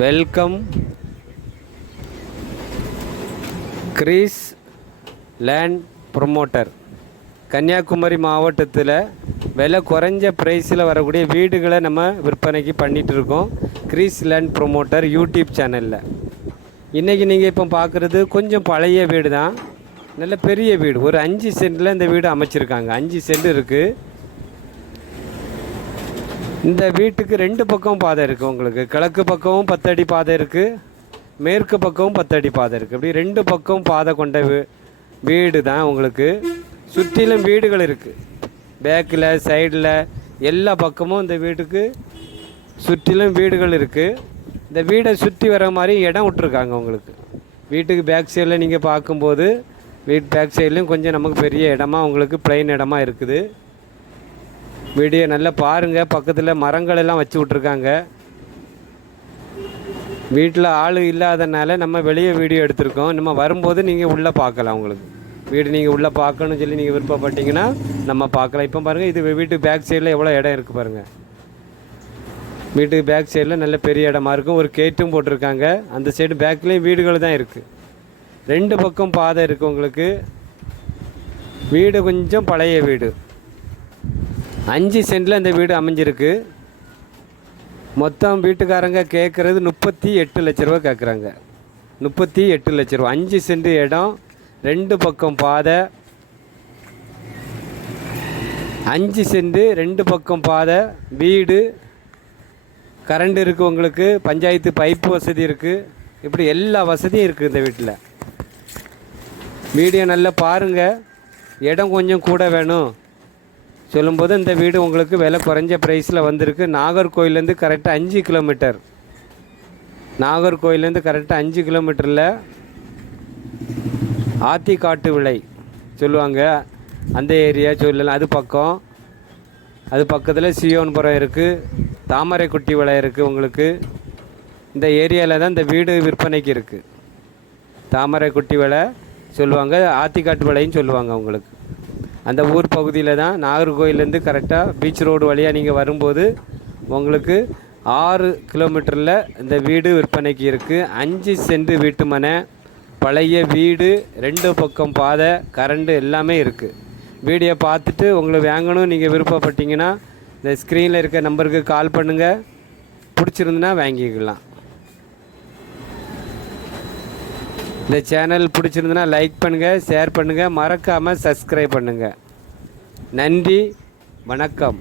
Welcome Greece land promoter Kanyakumari மாவட்டத்தில் விலை குறைஞ்ச ப்ரைஸில் வரக்கூடிய வீடுகளை நம்ம விற்பனைக்கு பண்ணிகிட்டு இருக்கோம். கிரீஸ் லேண்ட் ப்ரொமோட்டர் யூடியூப் சேனலில் இன்றைக்கி நீங்கள் இப்போ பார்க்குறது கொஞ்சம் பழைய வீடு தான் நல்ல பெரிய வீடு. ஒரு அஞ்சு சென்டில் இந்த வீடு அமைச்சிருக்காங்க. அஞ்சு சென்ட் இருக்குது இந்த வீட்டுக்கு ரெண்டு பக்கம் பாதை இருக்குது உங்களுக்கு. கிழக்கு பக்கமும் பத்தடி பாதை இருக்குது மேற்கு பக்கமும் பத்தடி பாதை இருக்குது இப்படி ரெண்டு பக்கம் பாதை கொண்ட வீ வீடு தான் உங்களுக்கு. சுற்றிலும் வீடுகள் இருக்குது பேக்கில் சைடில் எல்லா பக்கமும் இந்த வீட்டுக்கு சுற்றிலும் வீடுகள் இருக்குது இந்த வீடை சுற்றி வர மாதிரி இடம் விட்ருக்காங்க உங்களுக்கு. வீட்டுக்கு பேக் சைடில் நீங்கள் பார்க்கும்போது வீட்டு பேக் சைட்லேயும் கொஞ்சம் நமக்கு பெரிய இடமா உங்களுக்கு பிளைன் இடமா இருக்குது. வீடியோ நல்லா பாருங்கள் பக்கத்தில் மரங்கள் எல்லாம் வச்சு விட்ருக்காங்க வீட்டில் ஆள் இல்லாதனால நம்ம வெளியே வீடியோ எடுத்திருக்கோம். நம்ம வரும்போது நீங்கள் உள்ளே பார்க்கலாம் உங்களுக்கு. வீடு நீங்கள் உள்ளே பார்க்கணும்னு சொல்லி நீங்கள் விருப்பப்பட்டீங்கன்னா நம்ம பார்க்கலாம். இப்போ பாருங்கள் இது வீட்டு பேக் சைடில் எவ்வளோ இடம் இருக்குது பாருங்கள் வீட்டுக்கு பேக் சைடில் நல்ல பெரிய இடமா இருக்கும். ஒரு கேட்டும் போட்டிருக்காங்க. அந்த சைடு பேக்லேயும் வீடுகள் தான் இருக்குது ரெண்டு பக்கம் பாதை இருக்குது உங்களுக்கு. வீடு கொஞ்சம் பழைய வீடு. அஞ்சு சென்டில் இந்த வீடு அமைஞ்சிருக்கு. மொத்தம் வீட்டுக்காரங்க கேட்குறது முப்பத்தி எட்டு லட்ச ரூபா கேட்குறாங்க முப்பத்தி எட்டு லட்ச ரூபா அஞ்சு சென்ட் இடம் ரெண்டு பக்கம் பாதை. அஞ்சு சென்ட் ரெண்டு பக்கம் பாதை வீடு. கரண்ட் இருக்குது உங்களுக்கு பஞ்சாயத்து பைப்பு வசதி இருக்குது இப்படி எல்லா வசதியும் இருக்குது இந்த வீட்டில் வீடியோ நல்லா பாருங்கள் இடம் கொஞ்சம் கூட வேணும். சொல்லும்போது இந்த வீடு உங்களுக்கு விலை குறைஞ்ச ப்ரைஸில் வந்திருக்கு. நாகர்கோயிலேருந்து கரெக்டாக அஞ்சு கிலோமீட்டர் நாகர்கோயிலேருந்து கரெக்டாக அஞ்சு கிலோமீட்டரில் ஆத்திக்காட்டு விலை சொல்லுவாங்க. அந்த ஏரியா சொல்லலாம். அது பக்கம். அது பக்கத்தில் சியோன்புரம் இருக்குது தாமரைக்குட்டி விலை இருக்குது உங்களுக்கு. இந்த ஏரியாவில் தான் இந்த வீடு விற்பனைக்கு இருக்குது தாமரைக்குட்டி விலை சொல்லுவாங்க. ஆத்திக்காட்டு விலைன்னு சொல்லுவாங்க உங்களுக்கு. அந்த ஊர் பகுதியில் தான் நாகர்கோயிலேருந்து கரெக்டாக பீச் ரோடு வழியாக நீங்கள் வரும்போது உங்களுக்கு ஆறு கிலோமீட்டரில் இந்த வீடு விற்பனைக்கு இருக்குது அஞ்சு சென்ட் வீட்டு மனை பழைய வீடு ரெண்டு பக்கம் பாதை கரண்டு எல்லாமே இருக்குது வீடியோ பார்த்துட்டு உங்களை வாங்கணும். நீங்கள் விருப்பப்பட்டீங்கன்னா இந்த ஸ்க்ரீனில் இருக்க நம்பருக்கு கால் பண்ணுங்கள் பிடிச்சிருந்துன்னா வாங்கிக்கலாம். இந்த சேனல் பிடிச்சிருந்துன்னா லைக் பண்ணுங்கள் ஷேர் பண்ணுங்கள் மறக்காமல் சப்ஸ்கிரைப் பண்ணுங்கள் நன்றி வணக்கம்.